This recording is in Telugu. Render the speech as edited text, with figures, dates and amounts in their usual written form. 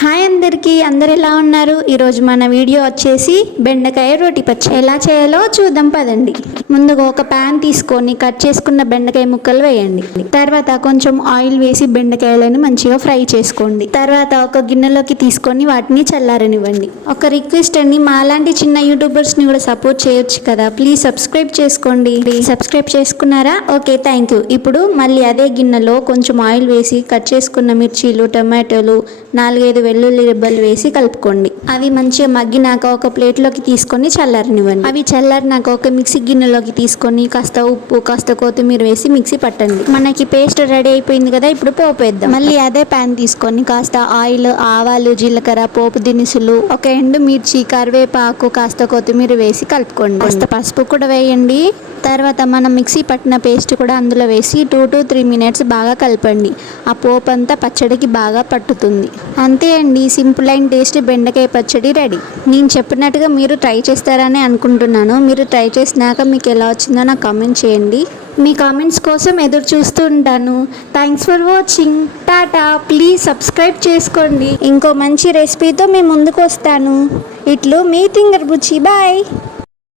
హాయ్ అందరికీ, అందరు ఎలా ఉన్నారు? ఈరోజు మన వీడియో వచ్చేసి బెండకాయ రోటి పచ్చడి ఎలా చేయాలో చూద్దాం పదండి. ముందుగా ఒక ప్యాన్ తీసుకొని కట్ చేసుకున్న బెండకాయ ముక్కలు వేయండి. తర్వాత కొంచెం ఆయిల్ వేసి బెండకాయలను మంచిగా ఫ్రై చేసుకోండి. తర్వాత ఒక గిన్నెలోకి తీసుకొని వాటిని చల్లారనివ్వండి. ఒక రిక్వెస్ట్ అండి, మాలాంటి చిన్న యూట్యూబర్స్ని కూడా సపోర్ట్ చేయొచ్చు కదా, ప్లీజ్ సబ్స్క్రైబ్ చేసుకోండి. సబ్స్క్రైబ్ చేసుకున్నారా? Okay, thank you. ఇప్పుడు మళ్ళీ అదే గిన్నెలో కొంచెం ఆయిల్ వేసి కట్ చేసుకున్న మిర్చీలు, టమాటోలు, 4-5 వెల్లుల్లి రెబ్బలు వేసి కలుపుకోండి. అవి మంచిగా మగ్గినాక ఒక ప్లేట్లోకి తీసుకొని చల్లారనివ్వండి. అవి చల్లారినాక ఒక మిక్సీ గిన్నెలోకి తీసుకొని కాస్త ఉప్పు, కాస్త కొత్తిమీర వేసి మిక్సీ పట్టండి. మనకి పేస్ట్ రెడీ అయిపోయింది కదా, ఇప్పుడు పోపు వేద్దాం. మళ్ళీ అదే ప్యాన్ తీసుకొని కాస్త ఆయిల్, ఆవాలు, జీలకర్ర, పోపు దినుసులు, ఒక ఎండు మిర్చి, కరివేపాకు, కాస్త కొత్తిమీర వేసి కలుపుకోండి. కాస్త పసుపు కూడా వేయండి. తర్వాత మనం మిక్సీ పట్టిన పేస్ట్ కూడా అందులో వేసి 2 to 3 minutes బాగా కలపండి. ఆ పోపు అంతా పచ్చడికి బాగా పట్టుతుంది. అంతే అండి, సింపుల్ అండ్ టేస్టీ బెండకాయ పచ్చడి రెడీ. నేను చెప్పినట్టుగా మీరు ట్రై చేస్తారని అనుకుంటున్నాను. మీరు ట్రై చేసినాక మీకు ఎలా వచ్చిందో నాకు కామెంట్ చేయండి. మీ కామెంట్స్ కోసం ఎదురు చూస్తూ ఉంటాను. Thanks for watching. Tata. Please subscribe చేసుకోండి. ఇంకో మంచి రెసిపీతో మీ ముందుకు వస్తాను. ఇట్లు మీ తింగర్ బుచ్చి. బాయ్.